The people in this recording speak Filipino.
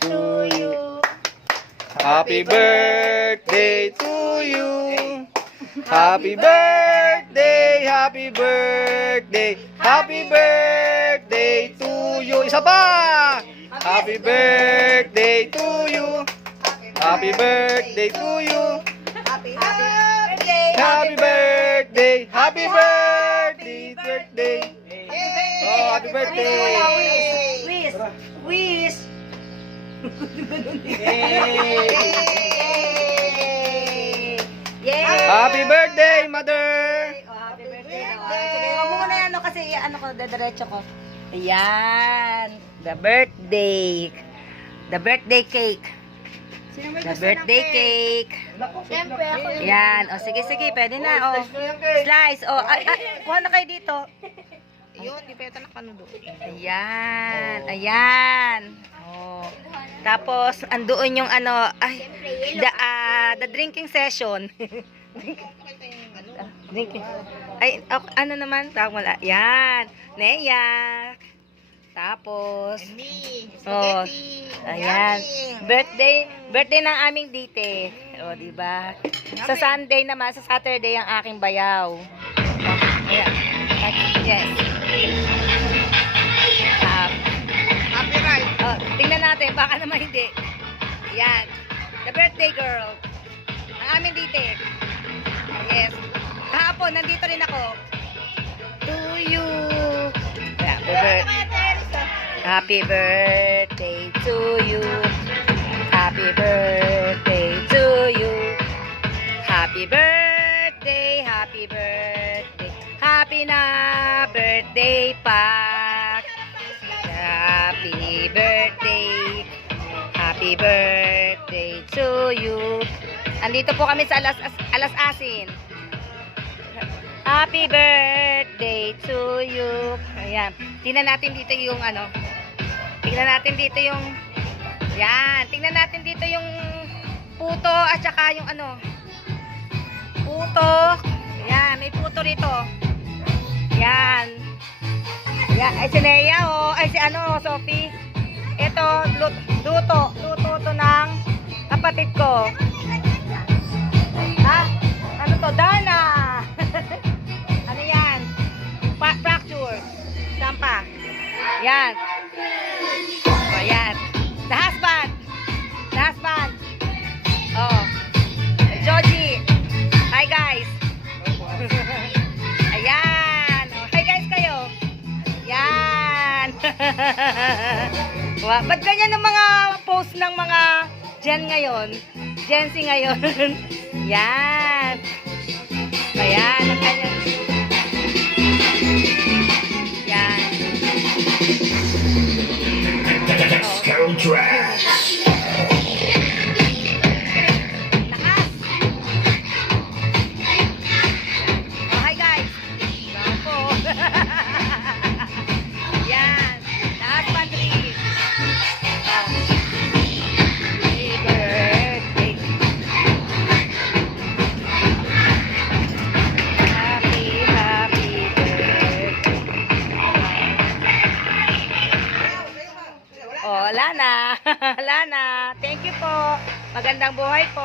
to you. Happy birthday to you. Happy birthday, happy birthday, happy birthday to you. Isa pa! Happy birthday to you. Happy birthday to you. Happy, happy birthday. Happy birthday, happy birthday, birthday. Oh, happy birthday. Yay! Yay! Happy birthday, mother. Oh, happy birthday. Oh, Sige, mo muna yan, ano, kasi ano ko, dadiretso ko. Ayan. The birthday. The birthday cake. The birthday cake. Siyempre, ako yung... Ayan. O, sige, sige. Pwede na. O, slice. O, kuha na kayo dito. Yun, di pa ito nakano doon. Ayan. Ayan. O. Tapos, andoon yung ano, ay, the, ah, the drinking session. drinking. Ay, ano naman? Tawag wala. Yan. Neya. Tapos, Me. Oh, ayan. Yummy. Birthday, birthday ng aming dite. O, di ba? Sa Sunday naman, sa Saturday ang aking bayaw. Ayan. Yes. Happy ride. oh, tingnan natin, baka naman hindi. Yan. The birthday girl. Ang aming dite. Yes. Kahapon, nandito rin ako. To you. Happy birthday. Happy birthday to you. Happy birthday to you. Happy birthday, happy birthday. Happy na birthday pa. Happy birthday. Happy birthday to you. Andito po kami sa Alas, Alas Asin. Happy birthday to you. Ayan. Tingnan natin dito yung ano. Tingnan natin dito yung Yan. Tingnan natin dito yung puto at saka yung ano. Puto. Yan. May puto rito. Yan. Yan. Ay si Nea oh. Ay si ano, Sophie. Ito, lut- luto. Luto to ng kapatid ko. Ha? Ano to? Dana. ano yan? Pa- fracture. Saan pa? Yan. Yan. Wa- Ba't ganyan ang mga post ng mga Gen ngayon? Gen Z ngayon. Yan. Ayan. Ang kanyang... Yan. Carol Oh, Lana. Lana. Thank you po. Magandang buhay po.